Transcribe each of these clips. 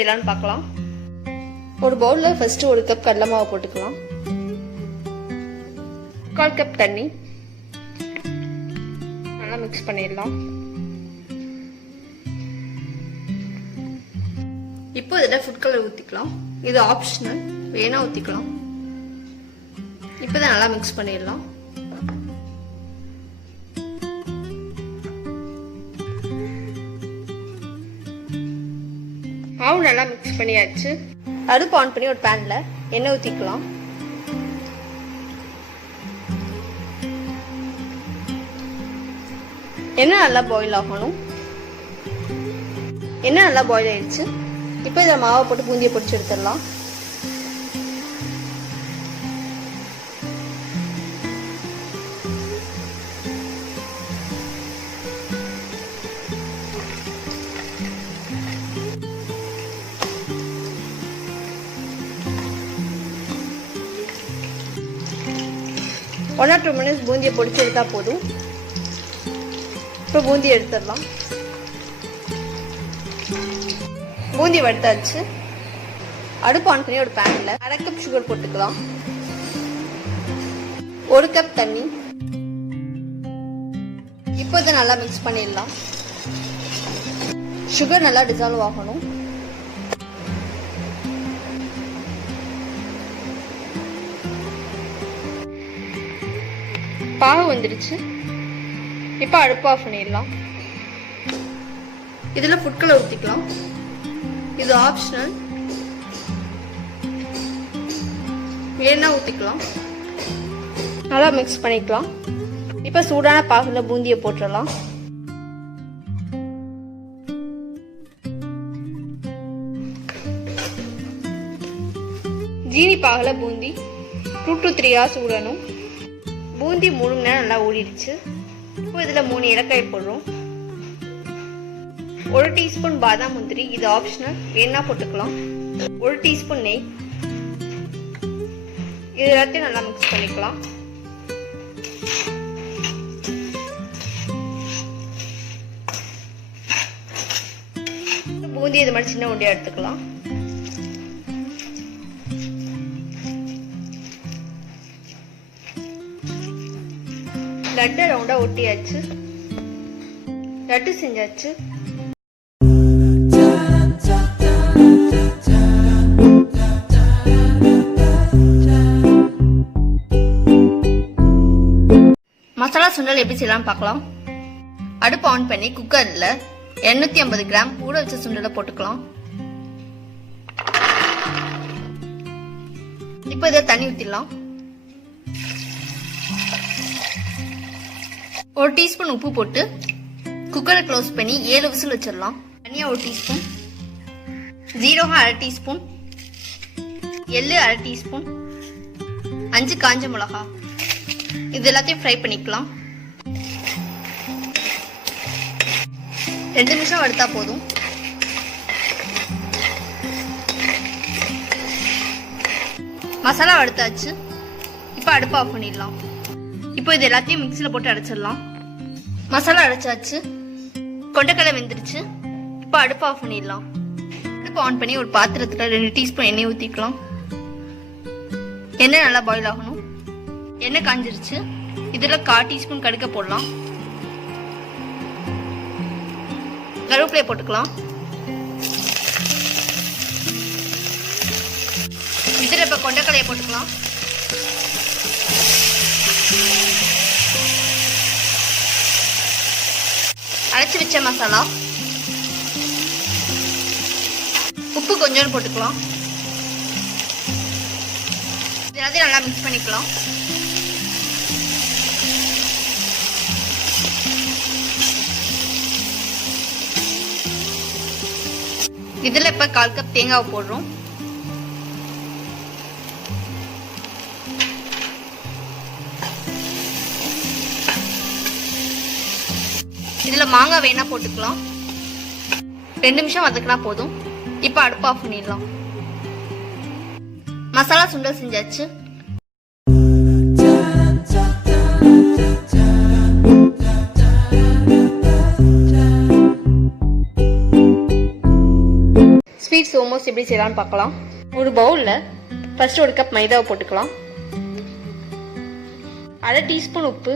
செய்யலாம்னு பார்க்கலாம். ஒரு பவுலில் ஃபர்ஸ்ட் 1 கப் கடலை மாவு போட்டுக்கலாம். 1/4 கப் தண்ணி நல்லா மிக்ஸ் பண்ணிடலாம். இப்போ இதில் ஃபுட் கலர் ஊற்றிக்கலாம். இது ஆப்ஷனல், வேணா ஊற்றிக்கலாம். இப்போ தான் நல்லா மிக்ஸ் பண்ணிடலாம். மாவு நல்லா மிக்ஸ் பண்ணியாச்சு. அடுப்பு ஆன் பண்ணி ஒரு பேன்ல எண்ணெய் ஊற்றிக்கலாம். எண்ணெய் நல்லா பாயில் ஆகணும். எண்ணெய் நல்லா பாயில் ஆயிடுச்சு. இப்போ இதில் மாவை போட்டு பூந்தியை பொடிச்சு எடுத்துடலாம். ஒன் ஆர் 2 மினிட்ஸ் பூந்தியை பொடிச்சு எடுத்தா போதும். இப்போ பூந்தி எடுத்துடலாம். பூந்தி வறுத்தாச்சு. அடுப்பு ஆன் பண்ணி ஒரு பேன்ல 1/2 கப் சுகர் போட்டுக்கலாம். 1 கப் தண்ணி. இப்போ இதை நல்லா மிக்ஸ் பண்ணிடலாம். சுகர் நல்லா டிசால்வ் ஆகணும். பாகு வந்துடுச்சு. இப்போ அடுப்பு ஆஃப் பண்ணிடலாம். இதில் ஃபுட் கலர் ஊற்றிக்கலாம். இது ஆப்ஷனல், வேணா ஊற்றிக்கலாம். நல்லா மிக்ஸ் பண்ணிக்கலாம். இப்போ சூடான பாகுல பூந்தியை போட்டுடலாம். ஜீனி பாகுல பூந்தி 2 to 3 hours ஊறணும். பூந்தி 3 மணி நேரம் நல்லா ஊறிடுச்சு. இப்போ இதில் 3 ஏலக்காய் போடுறோம். 1 டீஸ்பூன் பாதாம் முந்திரி, இது ஆப்ஷனல், வேணா போட்டுக்கலாம். 1 டீஸ்பூன் நெய். இது எல்லாத்தையும் நல்லா மிக்ஸ் பண்ணிக்கலாம். பூந்தி இது மாதிரி சின்ன உண்டியா எடுத்துக்கலாம். லட்டு ரவுண்டா ஒட்டியாச்சு. லட்டு செஞ்சாச்சு. மசாலா சுண்டல் எப்படி செய்யலாம் பார்க்கலாம். அடுப்பு ஆன் பண்ணி குக்கர்ல 250 கிராம் ஊற வச்ச சுண்டலை போட்டுக்கலாம். இப்போ இதை தண்ணி ஊற்றிடலாம். 1 டீஸ்பூன் உப்பு போட்டு குக்கரை க்ளோஸ் பண்ணி 7 விசில் வச்சிடலாம். தனியா 1 டீஸ்பூன், ஜீரகம் 1/2 டீஸ்பூன், எள்ளு 1/2 டீஸ்பூன், 5 காஞ்ச மிளகா, இது எல்லாத்தையும் ஃப்ரை பண்ணிக்கலாம். 2 நிமிஷம் வறுத்தா போதும். மசாலா வறுத்தாச்சு. இப்போ அடுப்பு ஆஃப் பண்ணிடலாம். இப்போ இது எல்லாத்தையும் மிக்சியில் போட்டு அரைச்சிடலாம். மசாலா அரைச்சாச்சு. கொண்டைக்கடலை வெந்துருச்சு. இப்போ அடுப்பு ஆஃப் பண்ணிடலாம். அடுப்பு ஆன் பண்ணி ஒரு பாத்திரத்தில் 2 டீஸ்பூன் எண்ணெய் ஊற்றிக்கலாம். எண்ணெய் நல்லா பாயில் ஆகணும். எண்ணெய் காஞ்சிருச்சு. இதில் 1/4 டீஸ்பூன் கடுக்க போடலாம். கருவேப்பிலையை போட்டுக்கலாம். இதில் இப்போ கொண்டைக்கடலையை போட்டுக்கலாம். அரைச்சி வச்ச மசாலா, உப்பு கொஞ்சம் போட்டுக்கலாம். எல்லாத்தையும் நல்லா மிக்ஸ் பண்ணிக்கலாம். இதில் இப்போ 1/4 கப் தேங்காய் போடுறோம். இதில் மாங்காய் வேணா போட்டுக்கலாம். 2 நிமிஷம் வதக்கினா போதும். இப்போ அடுப்பு ஆஃப் பண்ணிடலாம். மசாலா சுண்டல் செஞ்சாச்சு. ஸ்வீட் சோமோஸ் எப்படி செய்யலாம்னு பார்க்கலாம். ஒரு பவுலில் ஃபர்ஸ்ட் ஒரு கப் மைதாவை போட்டுக்கலாம். 1/2 டீஸ்பூன் உப்பு,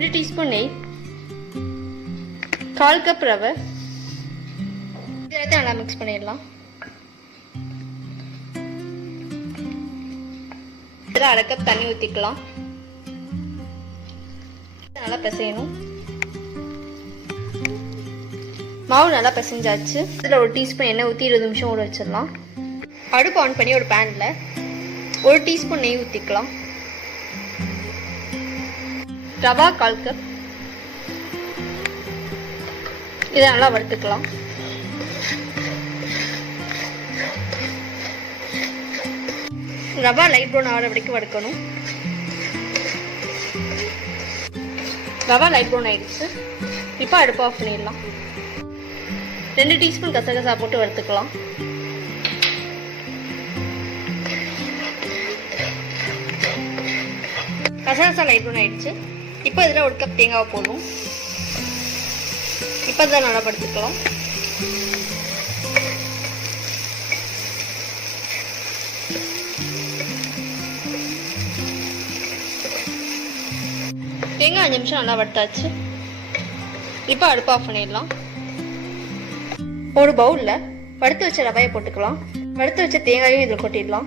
2 டீஸ்பூன் நெய், 1/4 கப் ரவை, இதெல்லாத்தையும் நல்லா மிக்ஸ் பண்ணிடலாம். இதில் 1/2 கப் தண்ணி ஊற்றிக்கலாம். நல்லா பிசையணும். மாவு நல்லா பிசைஞ்சாச்சு. இதில் 1 டீஸ்பூன் எண்ணெய் ஊற்றி 20 நிமிஷம் ஊற வச்சிடலாம். அடுப்பு ஆன் பண்ணி ஒரு பேனில் 1 டீஸ்பூன் நெய் ஊற்றிக்கலாம். ரவா 1/4 கப், இதை நல்லா வறுத்துக்கலாம். ரவா லைட் ப்ரௌன் ஆகிற வரைக்கும் வறுக்கணும். ரவா லைட் ப்ரௌன் ஆகிடுச்சு. இப்போ அடுப்பு ஆஃப் பண்ணிடலாம். 2 டீஸ்பூன் கசகசா போட்டு வறுத்துக்கலாம். கசகசா லைட் ப்ரௌன் ஆகிடுச்சு. இப்போ இதில் 1 கப் தேங்காவை போடுவோம். இப்போ இதில் நல்லா வறுத்துக்கலாம். தேங்காய் 5 நிமிஷம் நல்லா வறுத்தாச்சு. இப்போ அடுப்பு ஆஃப் பண்ணிடலாம். ஒரு பவுலில் வறுத்து வச்ச ரவையை போட்டுக்கலாம். வறுத்து வச்ச தேங்காயும் இதில் கொட்டிடலாம்.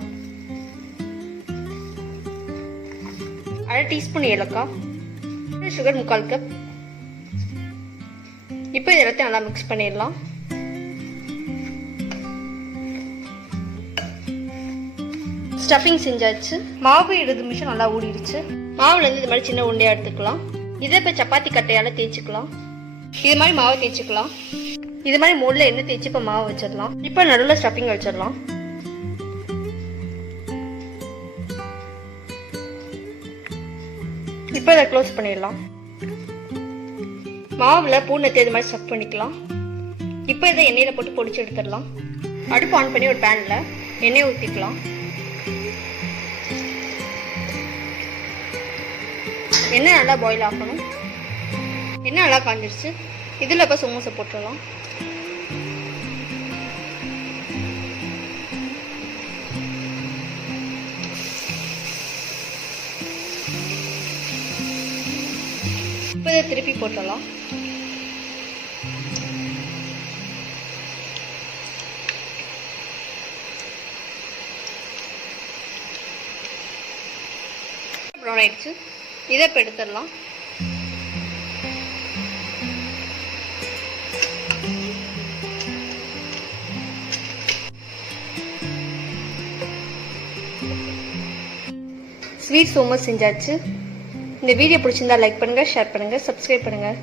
1/2 டீஸ்பூன் ஏலக்காய், சுகர் 3/4 கப். இப்போ இது எல்லாத்தையும் நல்லா மிக்ஸ் பண்ணிடலாம். ஸ்டஃபிங் செஞ்சாச்சு. மாவு 20 நிமிஷம் நல்லா ஊறிடுச்சு. மாவுலேருந்து இது மாதிரி சின்ன உருண்டையாக எடுத்துக்கலாம். இதை இப்போ சப்பாத்தி கட்டையால் தேய்ச்சிக்கலாம். இது மாதிரி மாவை தேய்ச்சிக்கலாம். இது மாதிரி மோல்டில் எண்ணெய் தேய்ச்சி இப்போ மாவு வச்சிடலாம். இப்போ நடுவில் ஸ்டஃபிங் வச்சிடலாம். இப்போ இதை க்ளோஸ் பண்ணிடலாம். மாவில் பூர்ணத்தை இது மாதிரி ஸ்டஃப் பண்ணிக்கலாம். இப்போ இதை எண்ணெயில் போட்டு பொடிச்சு எடுத்துடலாம். அடுப்பு ஆன் பண்ணி ஒரு பேனில் எண்ணெய் ஊற்றிக்கலாம். எண்ணெய் நல்லா பாயில் ஆகணும். எண்ணெய் நல்லா காஞ்சிருச்சு. இதில் இப்போ சோமோஸை போட்டுடலாம். இப்போ இதை திருப்பி போட்டுடலாம். ப்ரௌன் ஆயிடுச்சு. இதை இப்போ எடுத்துடலாம். ஸ்வீட் சோமோஸ் செஞ்சாச்சு. இந்த வீடியோ பிடிச்சிருந்தா லைக் பண்ணுங்கள், ஷேர் பண்ணுங்கள், சப்ஸ்கிரைப் பண்ணுங்கள்.